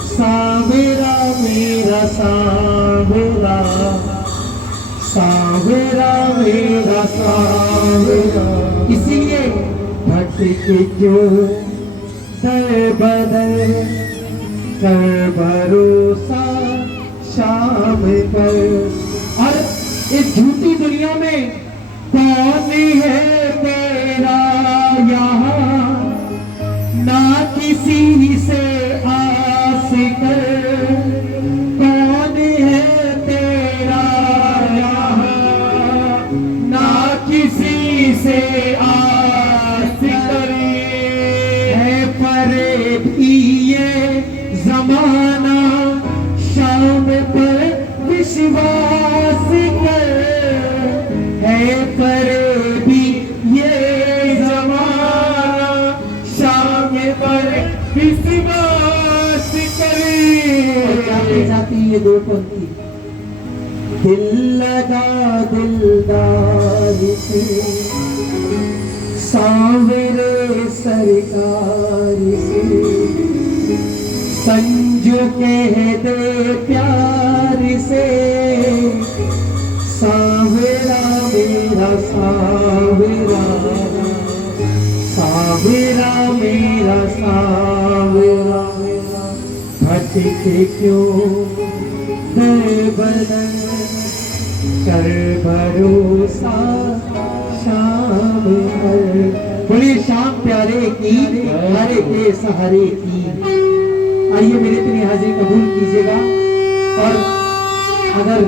सांवरा मेरा सांवरा, सांवरा मेरा सांवरा। इसीलिए भटक क्यों दर बदर कर भरोसा शाम पर। और इस झूठी दुनिया में कौन है तेरा यहाँ, ना किसी से आस कर। कौन है तेरा यहाँ, ना किसी से आस करे। है परे भी ये जमाना, ये दो पंक्ति। दिल लगा दिलदार से, सांवरे सरकार से, संजू कह दे प्यार से, सांवरा मेरा सांवरा, सांवरा मेरा सांवरा, भटके क्यों दर बदन, कर भरोसा शाम हर। बोलिए शाम प्यारे की, हरे के सहारे की। आइए मेरे इतनी हाजिरी कबूल कीजिएगा। और अगर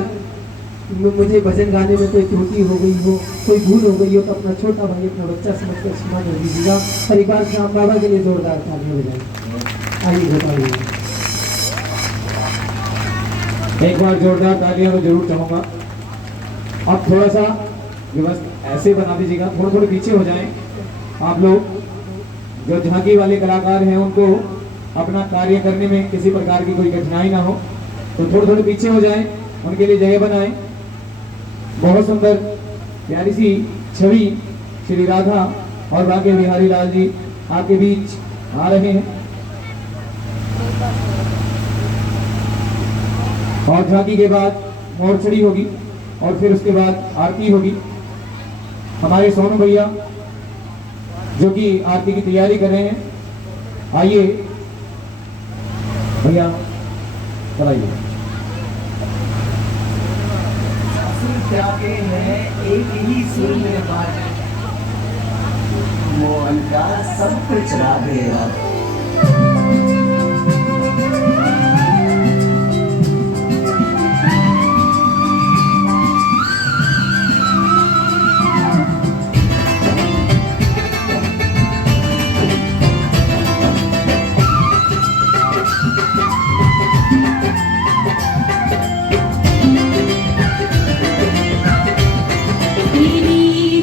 मुझे भजन गाने में कोई त्रुटि हो गई हो, कोई भूल हो गई हो, तो अपना छोटा भाई अपना बच्चा समझकर क्षमा कर दीजिएगा। और एक बार श्याम बाबा के लिए जोरदार तालियां बजाएं। आइए बताइए, एक बार जोरदार तालियां मैं जरूर चाहूंगा। अब थोड़ा सा व्यवस्था ऐसे बना दीजिएगा, थोड़े थोड़े पीछे हो जाएं आप लोग। जो झांकी वाले कलाकार हैं उनको अपना कार्य करने में किसी प्रकार की कोई कठिनाई ना हो, तो थोड़े थोड़े पीछे हो जाएं, उनके लिए जगह बनाएं। बहुत सुंदर प्यारी सी छवि श्री राधा और बाके बिहारी लाल जी आपके बीच आ रहे हैं। और झांकी के बाद मोरछड़ी होगी और फिर उसके बाद आरती होगी। हमारे सोनू भैया जो कि आरती की तैयारी कर रहे हैं, आइए भैया चलाइए। जाके है एक ही सुर में बात, मोहन का सब कुछ चला गया।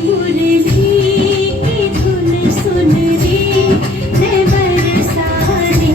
मुरली की धुन सुन रे, मैं बरसाने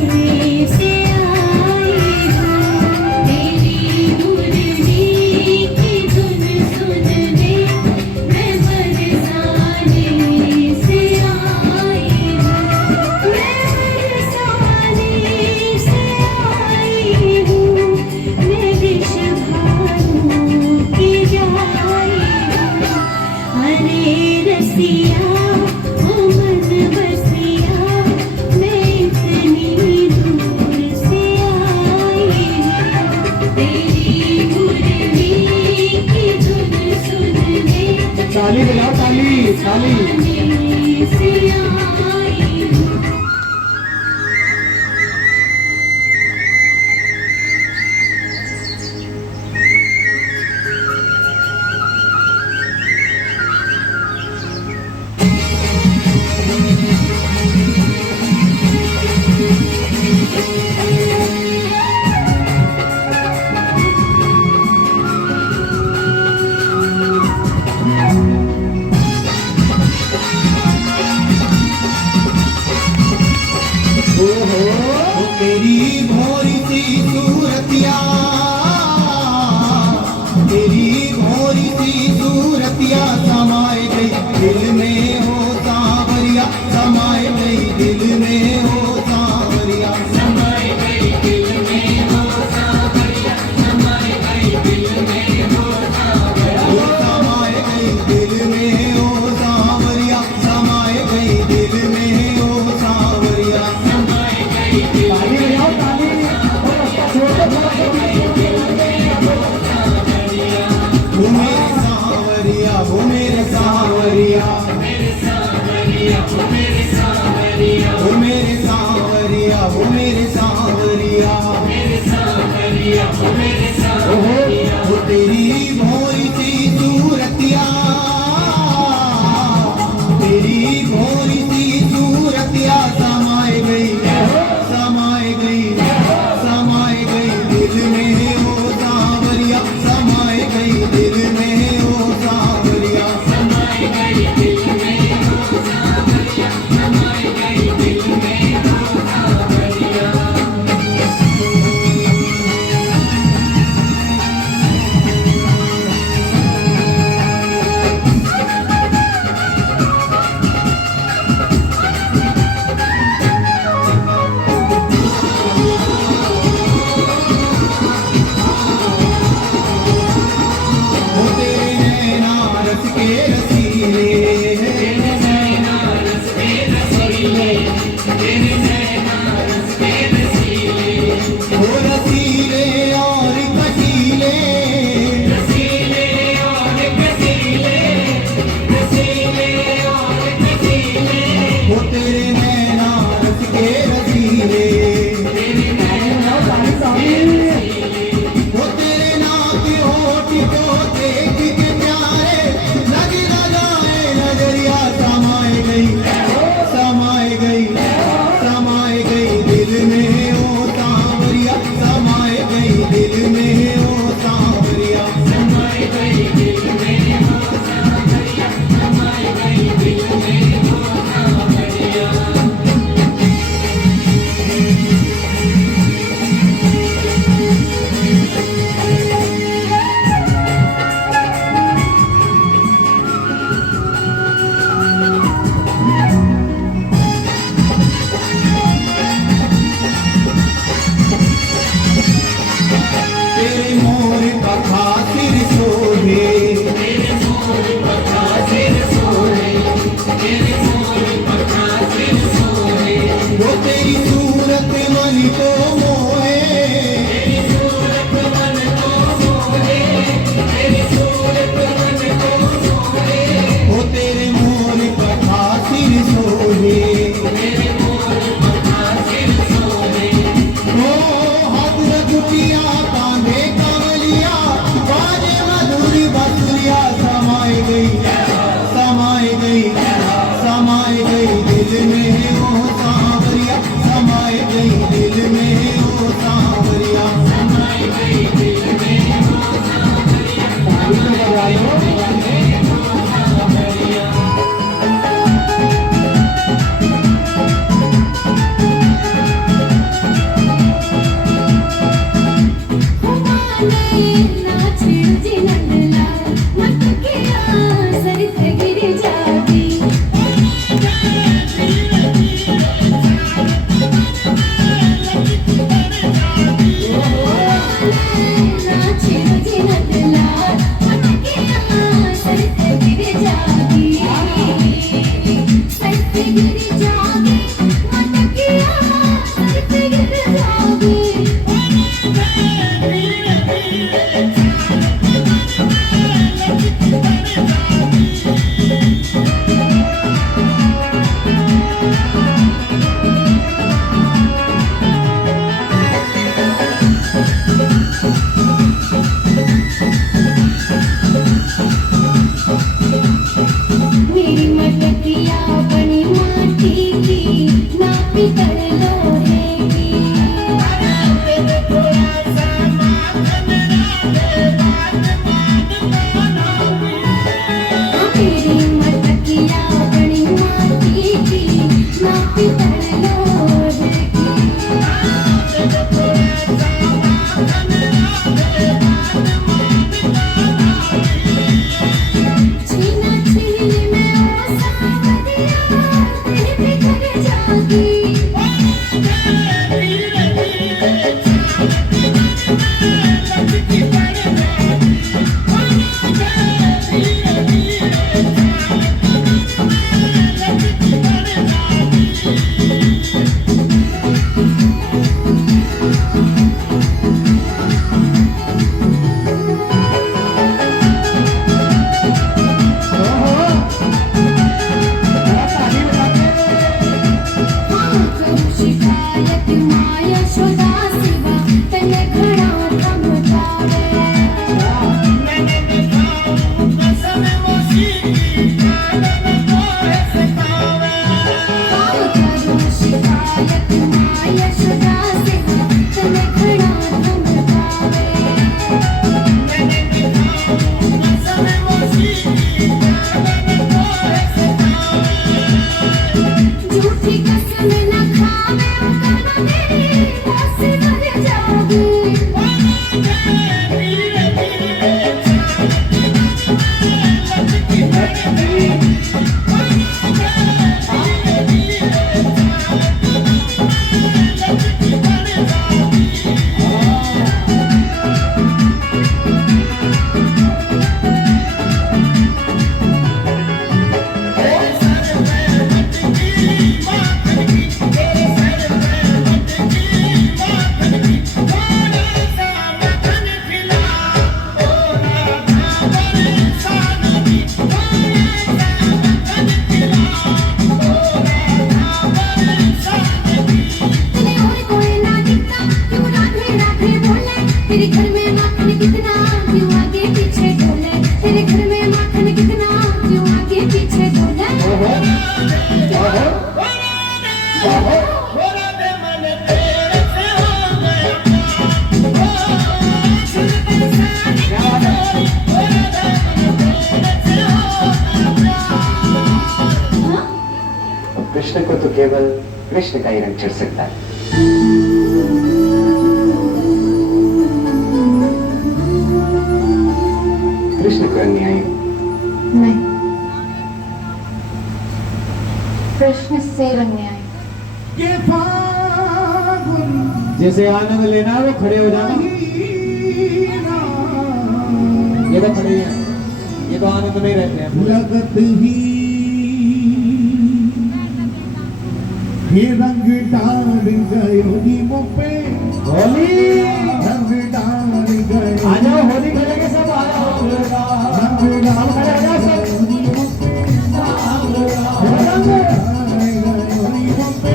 माटी की ना पीतल लोहे की। मेरी मटकिया बड़ी माटी की ना पीतल लोहे की। छीना छीनी में ओ सावरिया तेरे घर जागी। शिकायत माया शोधा सिवा तने घड़ा थम जावे। शिकायत माया शोधा सिवा तने घड़ा थम जावे। झूठी कसम न खावे ओ तेरी मौसी मर जागी। तेरे घर में माखन कितना क्यों आगे पीछे डोले। तेरे घर में माखन कितना क्यों आगे पीछे डोले। कृष्ण को तो केवल कृष्ण का ही रंग चढ़ सकता है। कृष्ण को रंग नहीं आई। नहीं, कृष्ण से रंग नहीं आई। ये फागुन जैसे आनंद लेना है वो खड़े हो जाना। ये तो खड़े ही हैं, ये तो आनंद में रहते हैं। लगत ही ये रंग डाल गयो नीमों पे। होली रंग डाल गयो। आ जाओ, होली खेलेंगे सब, आ जाओ। रंग डाल आ जाओ सब। नीमों पे। रंग डाल गयो नीमों पे।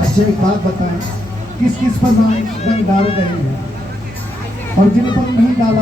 अच्छा एक बात बताएं, किस किस पर रंग डाल गए हैं और जिन पर नहीं डाला